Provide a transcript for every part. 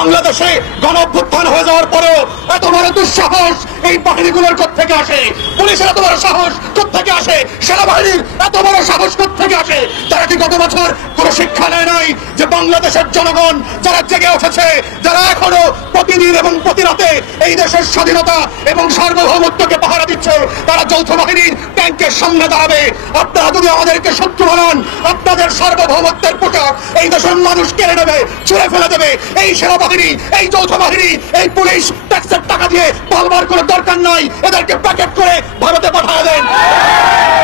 বাংলাদেশে গণ অভ্যুত্থান হয়ে যাওয়ার পরেও এত বড় দুঃসাহস এই বাহিনীগুলোর কোত্থেকে আসে? পুলিশের এত বড় সাহস কোত্থেকে আসে? সেনাবাহিনীর এত বড় সাহস কোত্থেকে আসে? তারা কি গত বছর কোনো শিক্ষা নেয় নাই যে বাংলাদেশের জনগণ যারা জেগে উঠেছে, যারা এখনো প্রতিদিন এবং প্রতি রাতে এই দেশের স্বাধীনতা এবং সার্বভৌমত্বকে পাহারা দিচ্ছে, তারা যৌথ বাহিনীর ট্যাঙ্কের সামনে দাঁড়াবে? আপনারা যদি আমাদেরকে শত্রু বানান, আপনাদের সার্বভৌমত্বের পোশাক এই দেশের মানুষ কেড়ে নেবে, ছুঁড়ে ফেলে দেবে। এই সেনাবাহিনী, এই যৌথ বাহিনী, এই পুলিশ ট্যাক্সের টাকা দিয়ে পালবার কোনো দরকার নাই, এদেরকে প্যাকেট করে ভারতে পাঠিয়ে দেন।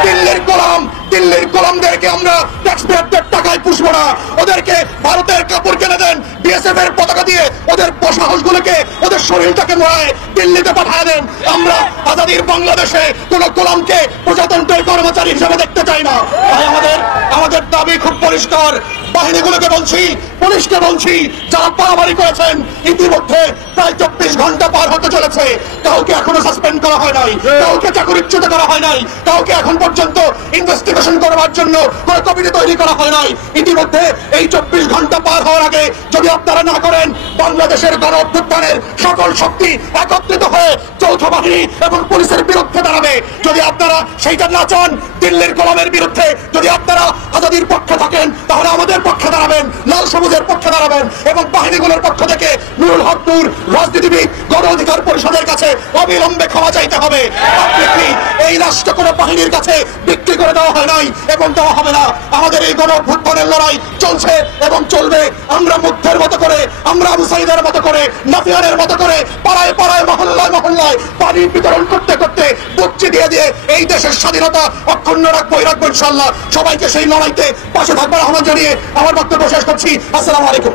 দিল্লির গোলামদেরকে আমরা ট্যাক্সপেয়ারদের টাকায় পুষবো না, ওদেরকে ভারতের কাপড় কিনে দেন, বিএসএফ এর পতাকা দিয়ে ওদের সাহসগুলোকে, ওদের শরীরটাকে মোড়ায় দিল্লিতে পাঠিয়ে দেন। আমরা আজাদির বাংলাদেশে কোন গোলামকে প্রজাতন্ত্রের কর্মচারী হিসেবে দেখতে চাই না। তাই আমাদের দাবি খুব পরিষ্কার, বাহিনীগুলোকে বলছি, পুলিশকে বলছি, যারা পারাবারি করেছেন, ইতিমধ্যে প্রায় 24 ঘন্টা পার হতে চলেছে, কাউকে এখনো সাসপেন্ড করা হয় নাই, কাউকে চাকরিচ্যুত করা হয় নাই, কাউকে এখন পর্যন্ত ইনভেস্টিগেশন করবার জন্য কোনো কমিটি তৈরি করা হয় নাই। ইতিমধ্যে এই 24 ঘন্টা পার হওয়ার আগে যদি আপনারা না করেন, বাংলাদেশের গণ অভ্যুত্থানের সকল শক্তি একত্রিত হয়ে যৌথ বাহিনী এবং পুলিশের বিরুদ্ধে দাঁড়াবে। যদি আপনারা সেইটা না চান, দিল্লির গোলামের বিরুদ্ধে যদি আপনারা আজাদির পক্ষে থাকেন, তাহলে আমাদের পক্ষে দাঁড়াবেন, লাল সবুজের পক্ষে দাঁড়াবেন এবং বাহিনীগুলোর পক্ষ থেকে নুরুল হক নূর রাজনীতিবিদ গণ অধিকার পরিষদের কাছে অবিলম্বে ক্ষমা চাইতে হবে। এই রাষ্ট্র কোনো বাহিনীর কাছে বিক্রি করে দেওয়া হয় নাই এবং দেওয়া হবে না। আমাদের এই গণ অভ্যুত্থানের লড়াই চলছে এবং চলবে। আমরা মুগ্ধের মতো করে, আমরা আবু সাইদের মতো করে, নাফিয়ানের মতো করে পাড়ায় পাড়ায়, মহল্লায় মহল্লায় পানি বিতরণ করতে করতে, বুকচি দিয়ে দিয়ে এই দেশের স্বাধীনতা অক্ষুণ্ণ রাখবো ইনশাআল্লাহ। সবাইকে সেই লড়াইতে পাশে থাকবার আহ্বান জানিয়ে আমার বক্তব্য শেষ করছি। আসসালামু আলাইকুম।